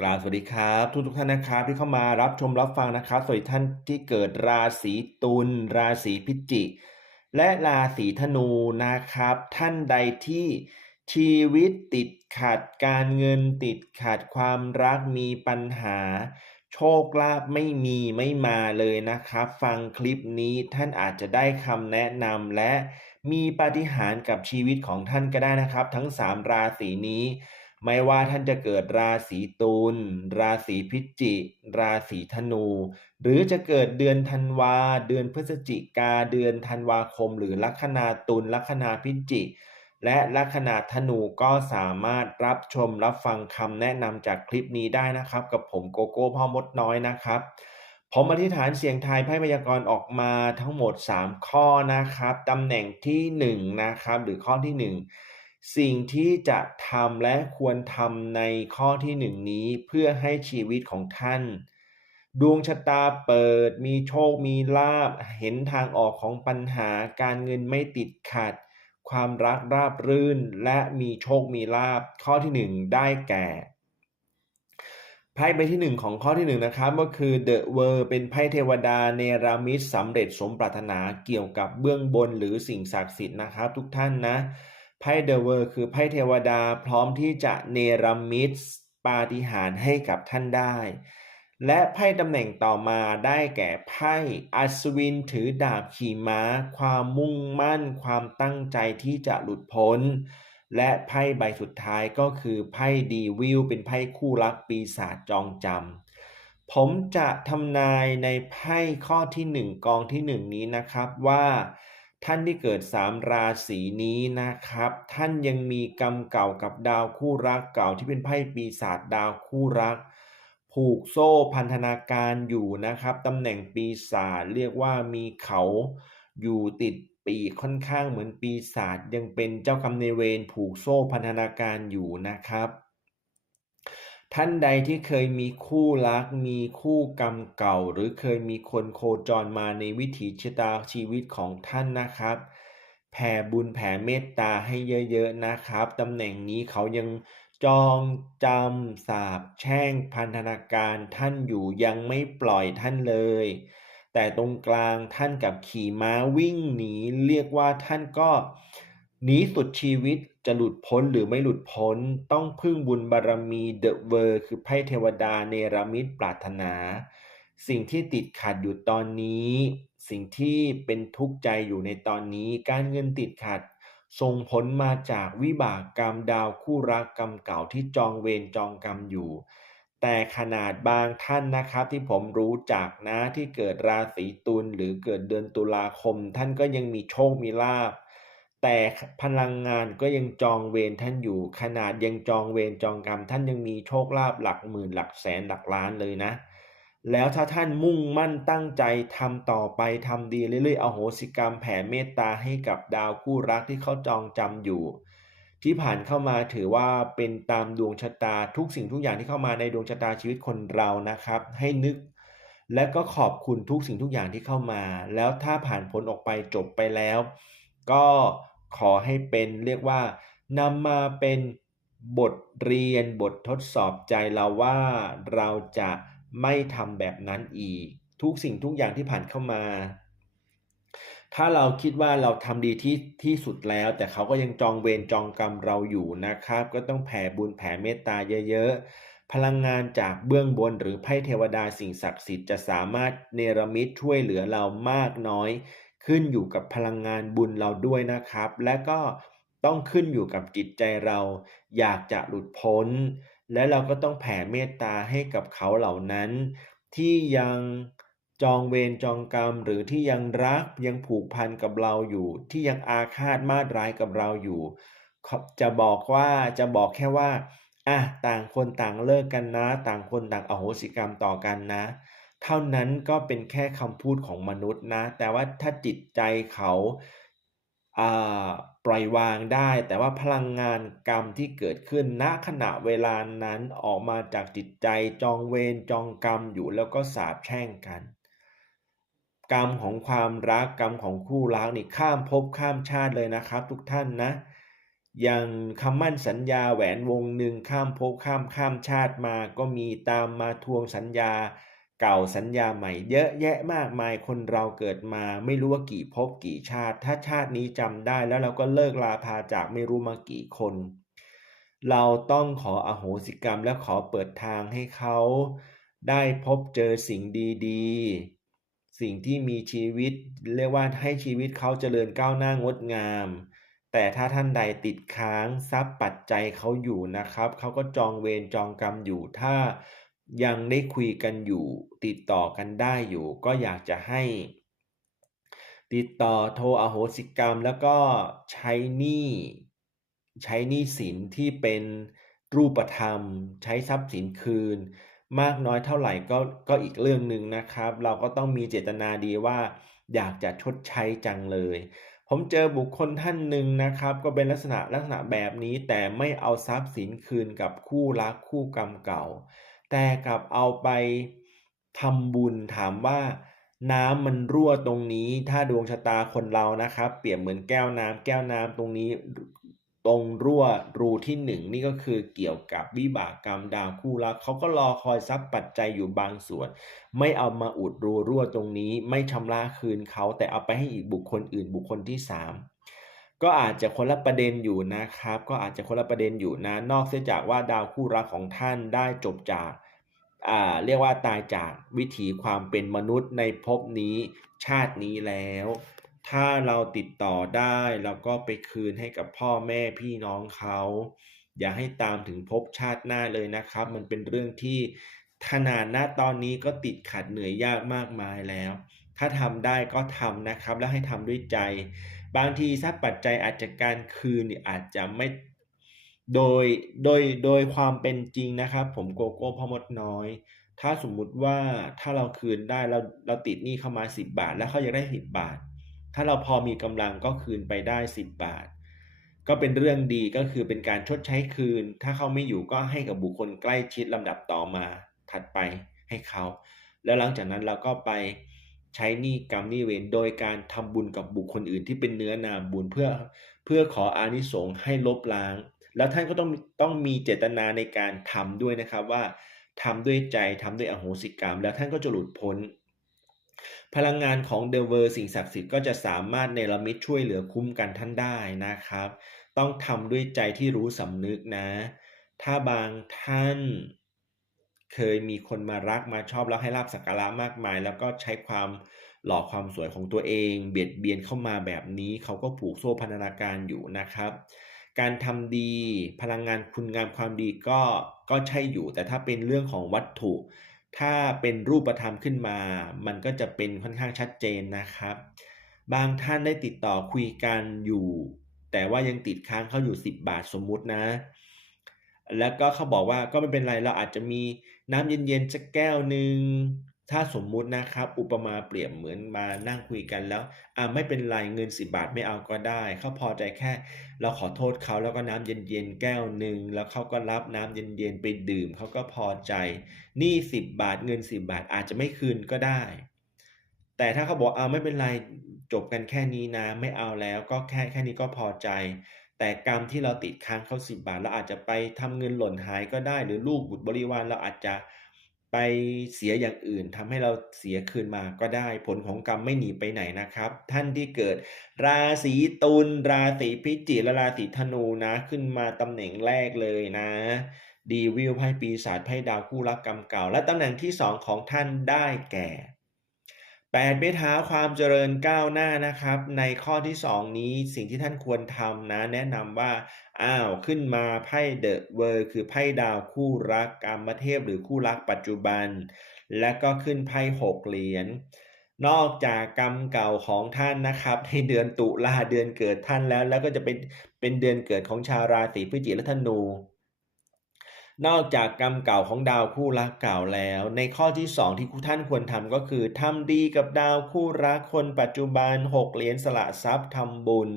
กราบสวัสดีครับทุกทุกท่านนะครับที่เข้ามารับชมรับฟังนะครับสวัสดีท่านที่เกิดราศีตุลราศีพิจิกและราศีธนูนะครับ ท่านใดที่ชีวิตติดขัดการเงินติดขัดความรักมีปัญหา โชคลาภไม่มีไม่มาเลยนะครับ ฟังคลิปนี้ท่านอาจจะได้คำแนะนำและมีปาฏิหาริย์กับชีวิตของท่านก็ได้นะครับ ทั้ง 3 ราศีนี้ ไม่ว่าท่านจะเกิดราศีตุล ราศีพิจิกราศีธนู หรือจะเกิดเดือนธันวา เดือนพฤศจิกา เดือนธันวาคม หรือลัคนาตุล ลัคนาพิจิกและลัคนาธนูก็สามารถรับชมรับฟังคำแนะนำจากคลิปนี้ได้นะครับ กับผมโกโก้พ่อมดน้อยนะครับ ผมอธิษฐานเสียงทายไพ่พยากรณ์ออกมาทั้งหมด 3 ข้อนะครับตำแหน่งที่ 1 นะครับ หรือข้อที่ 1 สิ่งที่จะทำและควรทำในข้อที่1นี้เพื่อให้ชีวิตของท่าน ดวงชะตาเปิด มีโชค มีลาบ เห็นทางออกของปัญหา การเงินไม่ติดขัด ความรักราบรื่น และมีโชค มีลาบ ข้อที่1ได้แก่ไพ่ใบที่ 1 ของข้อที่1นะครับก็คือ The World เป็นไพ่เทวดาเนรมิตสำเร็จสมปรารถนาเกี่ยวกับเบื้องบนหรือสิ่งศักดิ์สิทธิ์นะครับ ทุกท่านนะ ไพ่ The World คือไพ่เทวดาพร้อมที่จะเนรมิตปาฏิหาริย์ให้กับท่านได้ และไพ่ตำแหน่งต่อมาได้แก่ไพ่อัศวินถือดาบขี่ม้า ความมุ่งมั่น ความตั้งใจที่จะหลุดพ้น และไพ่ใบสุดท้ายก็คือไพ่ดีวิลเป็นไพ่คู่รักปีศาจจองจำผมจะทำนายในไพ่ข้อที่ 1 กองที่ 1 นี้นะครับว่า ท่านที่เกิด3ราศีนี้นะครับ ท่านยังมีกรรมเก่ากับดาวคู่รักเก่าที่เป็นไพ่ปีศาจดาวคู่รัก ผูกโซ่พันธนาการอยู่นะครับตำแหน่งปีศาจเรียกว่ามีเขาอยู่ติดปีค่อนข้างเหมือนปีศาจยังเป็นเจ้ากรรมในเวรผูกโซ่พันธนาการอยู่นะครับ ท่านใดที่เคยมีคู่รักมีคู่กรรมเก่า หรือเคยมีคนโคจรมาในวิถีชะตาชีวิตของท่านนะครับ แผ่บุญแผ่เมตตาให้เยอะๆนะครับตำแหน่งนี้เขายังจองจำสาบแช่งพันธนาการท่านอยู่ยังไม่ปล่อยท่านเลย แต่ตรงกลางท่านกับขี่ม้าวิ่งหนี เรียกว่าท่านก็หนีสุดชีวิต จะหลุดพ้นหรือไม่หลุดพ้นต้องพึ่งบุญบารมีเดอะเวอร์คือไพ่เทวดาเนรมิตปรารถนา สิ่งที่ติดขัดอยู่ตอนนี้ สิ่งที่เป็นทุกข์ใจอยู่ในตอนนี้ การเงินติดขัดส่งผลมาจากวิบากกรรมดาวคู่รักกรรมเก่าที่จองเวรจองกรรมอยู่ แต่ขนาดบางท่านนะครับที่ผมรู้จักนะที่เกิดราศีตุลหรือเกิดเดือนตุลาคม ท่านก็ยังมีโชคมีลาภ แต่พลังงานก็ยังจองเวรท่านอยู่ ขนาดยังจองเวรจองกรรม ท่านยังมีโชคลาภหลักหมื่นหลักแสนหลักล้านเลยนะ แล้วถ้าท่านมุ่งมั่นตั้งใจทำต่อไปทำดีเรื่อยๆอโหสิกรรมแผ่เมตตาให้กับดาวคู่รักที่เขาจองจำอยู่ ที่ผ่านเข้ามาถือว่าเป็นตามดวงชะตาทุกสิ่งทุกอย่างที่เข้ามาในดวงชะตาชีวิตคนเรานะครับ ให้นึกและก็ขอบคุณทุกสิ่งทุกอย่างที่เข้ามา แล้วถ้าผ่านพ้นออกไปจบไปแล้ว ก็ ขอให้เป็นเรียกว่านำมาเป็นบทเรียนบททดสอบใจเราว่าเราจะไม่ทำแบบนั้นอีก ทุกสิ่งทุกอย่างที่ผ่านเข้ามา ถ้าเราคิดว่าเราทำดีที่ที่สุดแล้ว แต่เขาก็ยังจองเวรจองกรรมเราอยู่นะครับ ก็ต้องแผ่บุญแผ่เมตตาเยอะๆ พลังงานจากเบื้องบนหรือไพ่เทวดาสิ่งศักดิ์สิทธิ์จะสามารถเนรมิตช่วยเหลือเรามากน้อย ขึ้นอยู่กับพลังงานบุญเราด้วยนะครับ และก็ต้องขึ้นอยู่กับจิตใจเรา อยากจะหลุดพ้น และเราก็ต้องแผ่เมตตาให้กับเขาเหล่านั้น ที่ยังจองเวรจองกรรมหรือที่ยังรักยังผูกพันกับเราอยู่ ที่ยังอาฆาตมาดร้ายกับเราอยู่ จะบอกว่าจะบอกแค่ว่าอะต่างคนต่างเลิกกันนะ ต่างคนต่างอโหสิกรรมต่อกันนะ เท่านั้นก็เป็นแค่คำพูดของมนุษย์นะ แต่ว่าถ้าจิตใจเขาปล่อยวางได้ แต่ว่าพลังงานกรรมที่เกิดขึ้นณขณะเวลานั้นออกมาจากจิตใจจองเวรจองกรรมอยู่แล้วก็สาบแช่งกัน กรรมของความรักกรรมของคู่รักนี่ข้ามภพข้ามชาติเลยนะครับ ทุกท่านนะอย่างคำมั่นสัญญาแหวนวงหนึ่งข้ามภพข้ามข้ามชาติมาก็มีตามมาทวงสัญญา เก่าสัญญาใหม่เยอะแยะมากมายคนเราเกิดมาไม่รู้ว่ากี่ภพกี่ชาติ ถ้าชาตินี้จำได้แล้วเราก็เลิกลาพาจากไม่รู้มากี่คน เราต้องขออโหสิกรรมและขอเปิดทางให้เขาได้พบเจอสิ่งดีๆ สิ่งที่มีชีวิต เรียกว่าให้ชีวิตเขาเจริญก้าวหน้างดงาม แต่ถ้าท่านใดติดค้างทรัพย์ปัจจัยเขาอยู่นะครับ เขาก็จองเวรจองกรรมอยู่ถ้า ยังได้คุยกันอยู่ ติดต่อกันได้อยู่ ก็อยากจะให้ ติดต่อโทรอโหสิกรรม แล้วก็ใช้หนี้ใช้หนี้สินที่เป็นรูปธรรม ใช้ทรัพย์สินคืน มากน้อยเท่าไหร่ก็ก็อีกเรื่องหนึ่งนะครับ เราก็ต้องมีเจตนาดีว่า อยากจะชดใช้จังเลย ผมเจอบุคคลท่านหนึ่งนะครับ ก็เป็นลักษณะลักษณะแบบนี้แต่ไม่เอาทรัพย์สินคืนกับคู่รักคู่กรรมเก่า แต่กลับเอาไปทำบุญถามว่า น้ำมันรั่วตรงนี้ ถ้าดวงชะตาคนเรานะครับ เปรียบเหมือนแก้วน้ำแก้วน้ำตรงนี้ตรงรั่วรูที่หนึ่งนี่ก็คือเกี่ยวกับวิบากกรรมดาวคู่รักเขาก็รอคอยทรัพย์ปัจจัยอยู่บางส่วน ไม่เอามาอุดรูรั่วตรงนี้ ไม่ชำระคืนเขาแต่เอาไปให้อีกบุคคลอื่นบุคคลที่สาม ก็อาจจะคนละประเด็นอยู่นะครับ ก็อาจจะคนละประเด็นอยู่นะ นอกเสียจากว่าดาวคู่รักของท่านได้จบจากอ่าเรียกว่าตายจากวิถีความเป็นมนุษย์ในภพนี้ชาตินี้แล้ว ถ้าเราติดต่อได้เราก็ไปคืนให้กับพ่อแม่พี่น้องเขาอย่าให้ตามถึงภพชาติหน้าเลยนะครับ มันเป็นเรื่องที่ขนาดณตอนนี้ก็ติดขัดเหนื่อยยากมากมายแล้ว ถ้าทำได้ก็ทำนะครับ แล้วให้ทำด้วยใจ บางทีทรัพย์ปัจจัยอาจจะการคืนอาจจะไม่โดยโดยโดยความเป็นจริงนะครับ ผมโกโก้พ่อมดน้อย ถ้าสมมุติว่าถ้าเราคืนได้เราเราติดหนี้เข้ามา 10 บาท แล้วเขาอยากได้ 10 บาท ถ้าเราพอมีกำลังก็คืนไปได้ 10 บาท ก็เป็นเรื่องดีก็คือเป็นการชดใช้คืน ถ้าเขาไม่อยู่ก็ให้กับบุคคลใกล้ชิดลำดับต่อมาถัดไปให้เขา แล้วหลังจากนั้นเราก็ไป ใช้หนี้กรรมหนี้เวรโดยการทำบุญกับบุคคลอื่นที่เป็นเนื้อนามบุญเพื่อเพื่อขออานิสงส์ให้ลบล้าง แล้วท่านก็ต้องต้องมีเจตนาในการทำด้วยนะครับว่าทำด้วยใจทำด้วยอโหสิกรรม แล้วท่านก็จะหลุดพ้น พลังงานของเดเวอร์สิ่งศักดิ์สิทธิ์ก็จะสามารถเนรมิตช่วยเหลือคุ้มกันท่านได้นะครับ ต้องทำด้วยใจที่รู้สำนึกนะ ถ้าบางท่าน เคยมีคนมารักมาชอบแล้วให้ลาบสักการะมากมาย แล้วก็ใช้ความหล่อความสวยของตัวเอง เบียดเบียนเข้ามาแบบนี้ เขาก็ผูกโซ่พันธนาการอยู่นะครับ การทำดีพลังงานคุณงามความดีก็ก็ใช่อยู่ แต่ถ้าเป็นเรื่องของวัตถุ ถ้าเป็นรูปธรรมขึ้นมา มันก็จะเป็นค่อนข้างชัดเจนนะครับ บางท่านได้ติดต่อคุยกันอยู่ แต่ว่ายังติดค้างเขาอยู่ 10 บาทสมมุตินะ แล้วก็เขาบอกว่าก็ไม่เป็นไรเราอาจจะมี น้ำเย็นๆสักแก้วหนึ่งถ้าสมมุตินะครับ อุปมาเปรียบเหมือนมานั่งคุยกันแล้วอ่าไม่เป็นไรเงิน10บาทไม่เอาก็ได้เขาพอใจแค่ เราขอโทษเขาแล้วก็น้ำเย็นๆแก้วหนึ่งแล้วเขาก็รับน้ำเย็นๆไปดื่มเขาก็พอใจนี่10บาทเงิน10บาทอาจจะไม่คืนก็ได้ แต่ถ้าเขาบอกเอาไม่เป็นไรจบกันแค่นี้นะ ไม่เอาแล้วก็แค่แค่นี้ก็พอใจ แต่กรรมที่เราติดค้างเขา10บบาท เราอาจจะไปทำเงินหล่นหายก็ได้ หรือลูกบุตรบริวารเราอาจจะไปเสียอย่างอื่นทำให้เราเสียคืนมาก็ได้ ผลของกรรมไม่หนีไปไหนนะครับ ท่านที่เกิด ราศีตุลราศีพิจิกและราศีธนูนะ ขึ้นมาตำแหน่งแรกเลยนะดีวิวไพ่ปีศาจไพ่ดาวคู่รักกรรมเก่า และตำแหน่งที่สองของท่านได้แก่ แปดเมธาความเจริญก้าวหน้านะครับ ในข้อที่สองนี้สิ่งที่ท่านควรทำนะ แนะนำว่า อ้าว ขึ้นมาไพ่เดอะเวอร์คือไพ่ดาวคู่รักกรรมเทพหรือคู่รักปัจจุบัน และก็ขึ้นไพ่หกเหรียญนอกจากกรรมเก่าของท่านนะครับในเดือนตุลาเดือนเกิดท่านแล้ว แล้วก็จะเป็นเป็นเดือนเกิดของชาวราศีพฤศจิและธนู นอกจากกรรมเก่าของดาวคู่รักเก่าแล้ว ในข้อที่สองที่ท่านควรทำก็คือทำดีกับดาวคู่รักคนปัจจุบันหกเหรียญสละทรัพย์ทำบุญ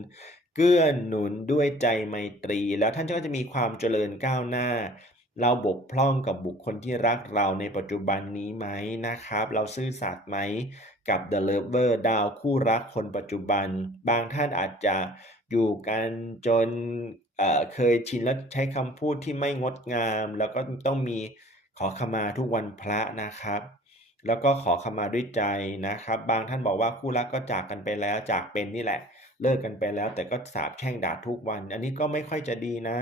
เกื้อหนุนด้วยใจไมตรี แล้วท่านก็จะมีความเจริญก้าวหน้า เราบกพร่องกับบุคคลที่รักเราในปัจจุบันนี้ไหมนะครับ เราซื่อสัตย์ไหมกับ The Lover ดาวคู่รักคนปัจจุบัน บางท่านอาจจะอยู่กันจน เคยชินแล้วใช้คำพูดที่ไม่งดงาม แล้วก็ต้องมีขอขมาทุกวันพระนะครับ แล้วก็ขอขมาด้วยใจนะครับ บางท่านบอกว่าคู่รักก็จากกันไปแล้วจากเป็นนี่แหละ เลิกกันไปแล้ว แต่ก็สาปแช่งด่าทุกวัน อันนี้ก็ไม่ค่อยจะดีนะ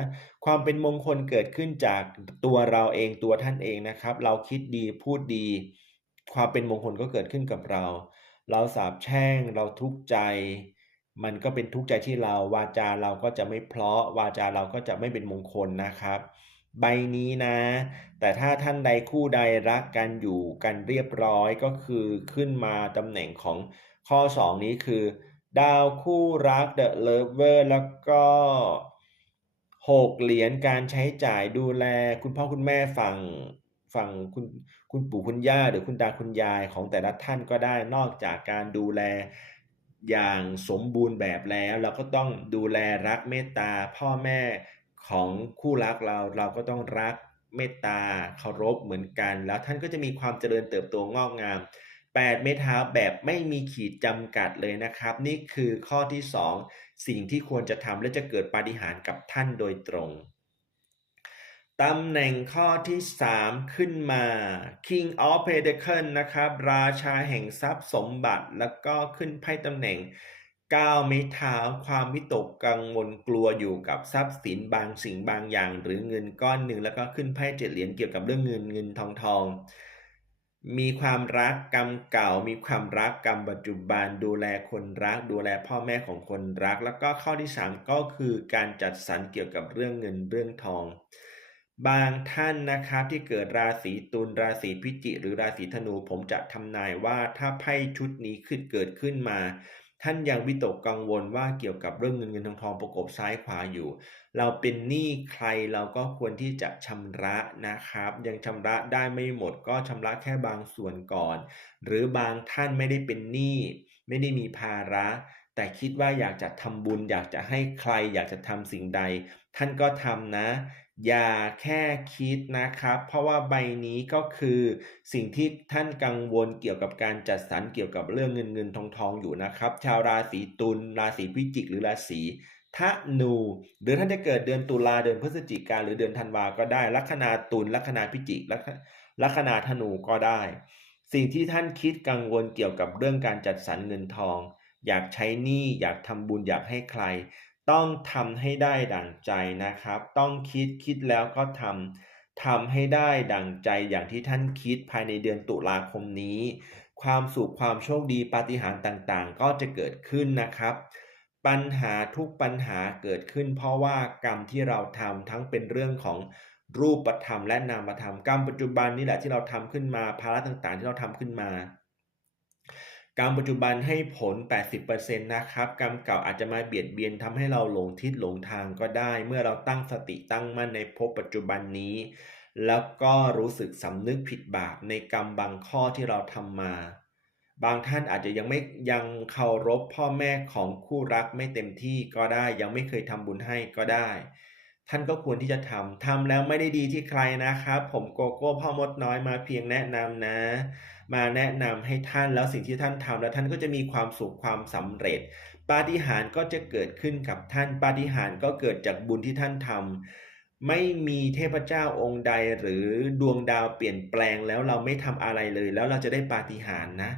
ความเป็นมงคลเกิดขึ้นจากตัวเราเองตัวท่านเองนะครับ เราคิดดีพูดดี ความเป็นมงคลก็เกิดขึ้นกับเรา เราสาปแช่งเราทุกข์ใจ มันก็เป็นทุกข์ใจที่เราวาจาเราก็จะไม่เพราะวาจาเราก็จะไม่เป็นมงคลนะครับ ใบนี้นะ แต่ถ้าท่านใดคู่ใดรักกันอยู่กันเรียบร้อยก็คือขึ้นมาตำแหน่งของข้อ 2 นี้คือ ดาวคู่รัก The Lover แล้วก็ 6 เหรียญการใช้จ่ายดูแล คุณพ่อคุณแม่ฝั่งฝั่งคุณคุณปู่คุณย่าหรือคุณตาคุณยายของแต่ละท่านก็ได้นอกจากการดูแล อย่างสมบูรณ์แบบแล้ว เราก็ต้องดูแลรักเมตตาพ่อแม่ของคู่รักเราเราก็ต้องรักเมตตาเคารพเหมือนกัน แล้วท่านก็จะมีความเจริญเติบโตงอกงาม 8 เมตเท้าแบบไม่มีขีดจำกัดเลยนะครับ นี่คือข้อที่ 2 สิ่งที่ควรจะทำและจะเกิดปาฏิหาริย์กับท่านโดยตรง ตำแหน่งข้อที่ 3 ขึ้นมา King of Pentacles นะครับ ราชาแห่งทรัพย์สมบัติ แล้วก็ขึ้นไพ่ตำแหน่ง9ไม้เท้าความวิตกกังวลกลัวอยู่กับทรัพย์สินบางสิ่งบางอย่าง หรือเงินก้อนหนึ่งแล้วก็ขึ้นไพ่เจ็ดเหรียญเกี่ยวกับเรื่องเงินเงินทองทอง มีความรักกรรมเก่า มีความรักกรรมปัจจุบันดูแลคนรัก ดูแลพ่อแม่ของคนรัก แล้วก็ข้อที่ 3 ก็คือการจัดสรรเกี่ยวกับเรื่องเงินเรื่องทอง บางท่านนะครับที่เกิดราศีตุลราศีพิจิกหรือราศีธนู ผมจะทำนายว่าถ้าไพ่ชุดนี้ขึ้นเกิดขึ้นมา ท่านยังวิตกกังวลว่าเกี่ยวกับเรื่องเงินเงินทองทองประกบซ้ายขวาอยู่ เราเป็นหนี้ใครเราก็ควรที่จะชำระนะครับ ยังชำระได้ไม่หมดก็ชำระแค่บางส่วนก่อน หรือบางท่านไม่ได้เป็นหนี้ไม่ได้มีภาระ แต่คิดว่าอยากจะทำบุญ อยากจะให้ใคร อยากจะทำสิ่งใด ท่านก็ทำนะ อย่าแค่คิดนะครับ เพราะว่าใบนี้ก็คือสิ่งที่ท่านกังวลเกี่ยวกับการจัดสรรเกี่ยวกับเรื่องเงินเงินทองทองอยู่นะครับ ชาวราศีตุลราศีพิจิก หรือราศีธนูหรือท่านจะเกิดเดือนตุลาเดือนพฤศจิกาหรือเดือนธันวาก็ได้ ลัคนาตุลลัคนาพิจิกลัคลัคนาธนูก็ได้ สิ่งที่ท่านคิดกังวลเกี่ยวกับเรื่องการจัดสรรเงินทอง อยากใช้หนี้อยากทำบุญอยากให้ใคร ต้องทำให้ได้ดั่งใจนะครับ ต้องคิดคิดแล้วก็ทำทำให้ได้ดั่งใจอย่างที่ท่านคิดภายในเดือนตุลาคมนี้ ความสุขความโชคดีปาฏิหาริย์ต่างๆ ก็จะเกิดขึ้นนะครับ ปัญหาทุกปัญหาเกิดขึ้น เพราะว่ากรรมที่เราทำทั้งเป็นเรื่องของรูปธรรมและนามธรรมกรรมปัจจุบันนี่แหละที่เราทำขึ้นมาภาระต่างๆ ที่เราทำขึ้นมา กรรมปัจจุบันให้ผล 80%นะครับ กรรมเก่าอาจจะมาเบียดเบียนทำให้เราหลงทิศหลงทางก็ได้ เมื่อเราตั้งสติตั้งมั่นในภพปัจจุบันนี้ แล้วก็รู้สึกสำนึกผิดบาปในกรรมบางข้อที่เราทำมา บางท่านอาจจะยังไม่ยังเคารพพ่อแม่ของคู่รักไม่เต็มที่ก็ได้ ยังไม่เคยทำบุญให้ก็ได้ ท่านก็ควรที่จะทำ ทำแล้วไม่ได้ดีที่ใครนะครับ ผมโกโก้พ่อมดน้อยมาเพียงแนะนำนะ มาแนะนำให้ท่านแล้วสิ่งที่ท่านทำแล้วท่านก็จะมีความสุขความสำเร็จ ปาฏิหาริย์ก็จะเกิดขึ้นกับท่าน ปาฏิหาริย์ก็เกิดจากบุญที่ท่านทำ ไม่มีเทพเจ้าองค์ใดหรือดวงดาวเปลี่ยนแปลงแล้วเราไม่ทำอะไรเลย แล้วเราจะได้ปาฏิหาริย์นะ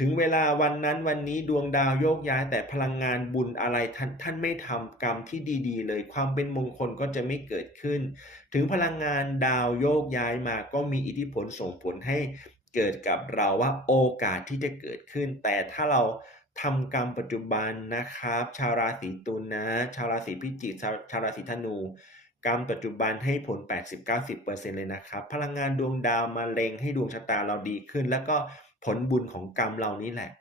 ถึงเวลาวันนั้นวันนี้ดวงดาวโยกย้ายแต่พลังงานบุญอะไรท่านท่านไม่ทำกรรมที่ดีๆ เลยความเป็นมงคลก็จะไม่เกิดขึ้น ถึงพลังงานดาวโยกย้ายมาก็มีอิทธิพลส่งผลให้เกิดกับเราว่าโอกาสที่จะเกิดขึ้น แต่ถ้าเราทำกรรมปัจจุบันนะครับ ชาวราศีตุลนะ ชาวราศีพิจิกชาวชาวราศีธนูกรรมปัจจุบันให้ผล 80-90%เลยนะครับ พลังงานดวงดาวมาเล็งให้ดวงชะตาเราดีขึ้น แล้วก็ ผลบุญของกรรมเรานี่แหละ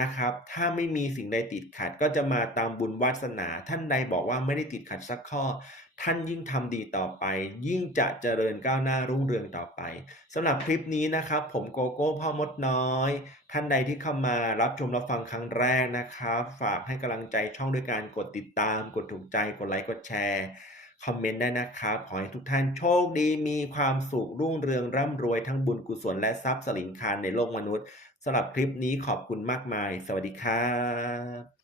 นะครับ ถ้าไม่มีสิ่งใดติดขัดก็จะมาตามบุญวาสนา ท่านใดบอกว่าไม่ได้ติดขัดสักข้อ ท่านยิ่งทำดีต่อไป ยิ่งจะเจริญก้าวหน้ารุ่งเรืองต่อไปสำหรับคลิปนี้นะครับ ผมโกโก้พ่อมดน้อย ท่านใดที่เข้ามารับชมรับฟังครั้งแรกนะครับ ฝากให้กำลังใจช่องด้วยการกดติดตาม กดถูกใจกดไลค์กดแชร์ คอมเมนต์ได้นะครับ ขอให้ทุกท่านโชคดีมีความสุขรุ่งเรืองร่ำรวยทั้งบุญกุศลและทรัพย์สลิงคารในโลกมนุษย์สำหรับคลิปนี้ขอบคุณมากมาย สวัสดีครับ